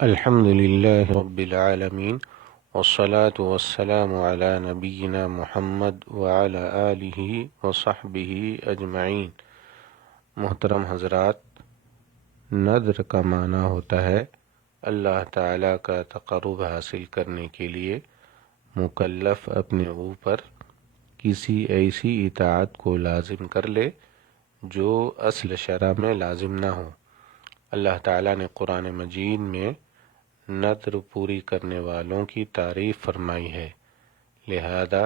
الحمد لله رب العالمين والصلاة والسلام على نبينا محمد وعلى آله وصحبه اجمعین۔ محترم حضرات، نذر کا معنی ہوتا ہے اللہ تعالیٰ کا تقرب حاصل کرنے کے لیے مکلف اپنے اوپر کسی ایسی اطاعت کو لازم کر لے جو اصل شرع میں لازم نہ ہو۔ اللہ تعالیٰ نے قرآن مجید میں نذر پوری کرنے والوں کی تعریف فرمائی ہے، لہذا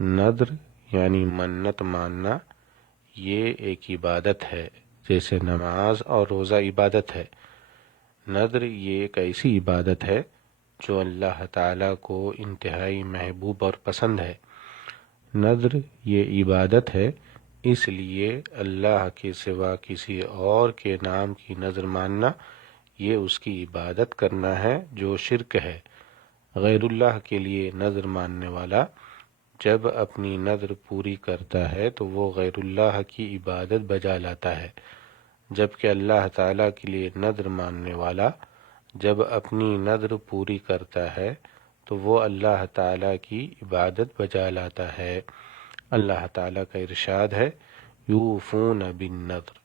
نذر یعنی منت ماننا یہ ایک عبادت ہے، جیسے نماز اور روزہ عبادت ہے۔ نذر یہ ایک ایسی عبادت ہے جو اللہ تعالیٰ کو انتہائی محبوب اور پسند ہے۔ نذر یہ عبادت ہے، اس لیے اللہ کے سوا کسی اور کے نام کی نذر ماننا یہ اس کی عبادت کرنا ہے جو شرک ہے۔ غیر اللہ کے لیے نذر ماننے والا جب اپنی نذر پوری کرتا ہے تو وہ غیر اللہ کی عبادت بجا لاتا ہے، جبکہ اللہ تعالیٰ کے لیے نذر ماننے والا جب اپنی نذر پوری کرتا ہے تو وہ اللہ تعالیٰ کی عبادت بجا لاتا ہے۔ اللہ تعالیٰ کا ارشاد ہے، یوفون بالنذر،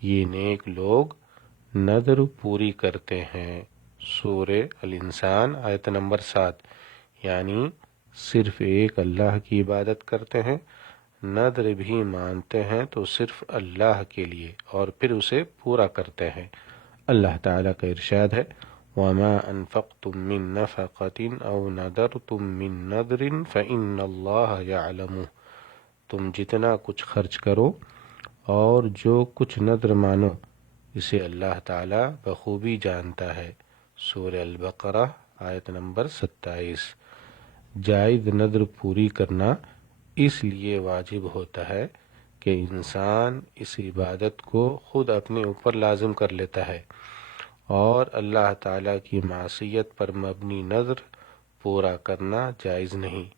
یہ نیک لوگ نذر پوری کرتے ہیں۔ سورہ الانسان آیت نمبر 7، یعنی صرف ایک اللہ کی عبادت کرتے ہیں، نذر بھی مانتے ہیں تو صرف اللہ کے لیے، اور پھر اسے پورا کرتے ہیں۔ اللہ تعالیٰ کا ارشاد ہے، وَمَا أَنفَقْتُم مِّن نَّفَقَةٍ أَوْ نَذَرْتُم مِّن نَّذْرٍ فَإِنَّ اللَّهَ يَعْلَمُهُ، تم جتنا کچھ خرچ کرو اور جو کچھ نذر مانو اسے اللہ تعالیٰ بخوبی جانتا ہے۔ سورہ البقرہ آیت نمبر 27۔ جائز نذر پوری کرنا اس لیے واجب ہوتا ہے کہ انسان اس عبادت کو خود اپنے اوپر لازم کر لیتا ہے، اور اللہ تعالیٰ کی معصیت پر مبنی نذر پورا کرنا جائز نہیں۔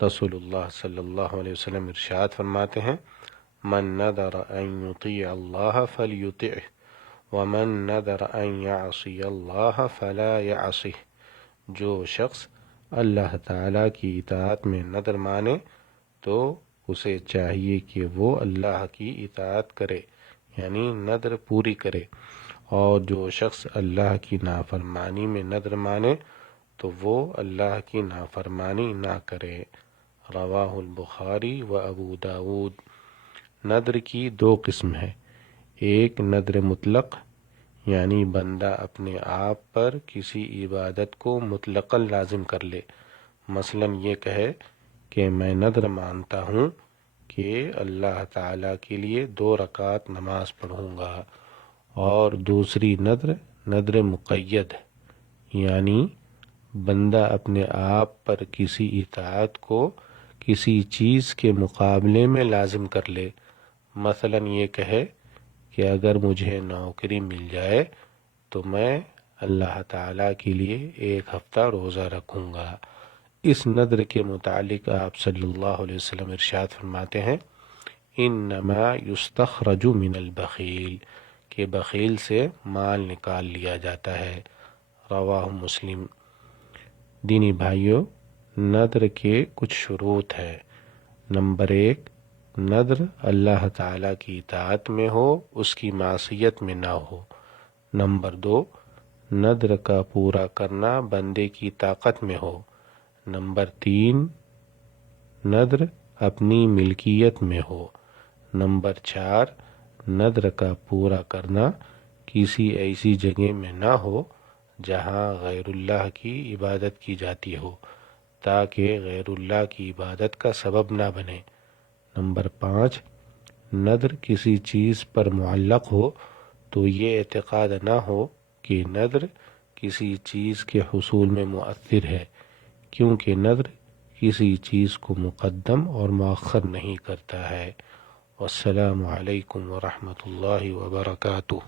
رسول اللہ صلی اللہ علیہ وسلم ارشاد فرماتے ہیں، من نذر ان یطیع اللہ فلیطعہ ومن نذر ان یعصی اللہ فلا یعصہ، جو شخص اللہ تعالیٰ کی اطاعت میں نذر مانے تو اسے چاہیے کہ وہ اللہ کی اطاعت کرے، یعنی نذر پوری کرے، اور جو شخص اللہ کی نافرمانی میں نذر مانے تو وہ اللہ کی نافرمانی نہ کرے۔ رواہ البخاری و ابو داود۔ نذر کی دو قسم ہیں، ایک نذر مطلق، یعنی بندہ اپنے آپ پر کسی عبادت کو مطلقاً لازم کر لے، مثلا یہ کہے کہ میں نذر مانتا ہوں کہ اللہ تعالیٰ کے لیے 2 رکعت نماز پڑھوں گا۔ اور دوسری نذر مقید، یعنی بندہ اپنے آپ پر کسی اطاعت کو کسی چیز کے مقابلے میں لازم کر لے، مثلا یہ کہے کہ اگر مجھے نوکری مل جائے تو میں اللہ تعالیٰ کے لیے 1 ہفتہ روزہ رکھوں گا۔ اس نذر کے متعلق آپ صلی اللہ علیہ وسلم ارشاد فرماتے ہیں، انما یستخرج من البخیل، کہ بخیل سے مال نکال لیا جاتا ہے۔ رواہ مسلم۔ دینی بھائیوں، نذر کے کچھ شروط ہے۔ نمبر 1، نذر اللہ تعالیٰ کی اطاعت میں ہو، اس کی معصیت میں نہ ہو۔ نمبر 2، نذر کا پورا کرنا بندے کی طاقت میں ہو۔ نمبر 3، نذر اپنی ملکیت میں ہو۔ نمبر 4، نذر کا پورا کرنا کسی ایسی جگہ میں نہ ہو جہاں غیر اللہ کی عبادت کی جاتی ہو، تاکہ غیر اللہ کی عبادت کا سبب نہ بنے۔ نمبر 5، نذر کسی چیز پر معلق ہو تو یہ اعتقاد نہ ہو کہ نذر کسی چیز کے حصول میں مؤثر ہے، کیونکہ نذر کسی چیز کو مقدم اور مؤخر نہیں کرتا ہے۔ والسلام علیکم ورحمۃ اللہ وبرکاتہ۔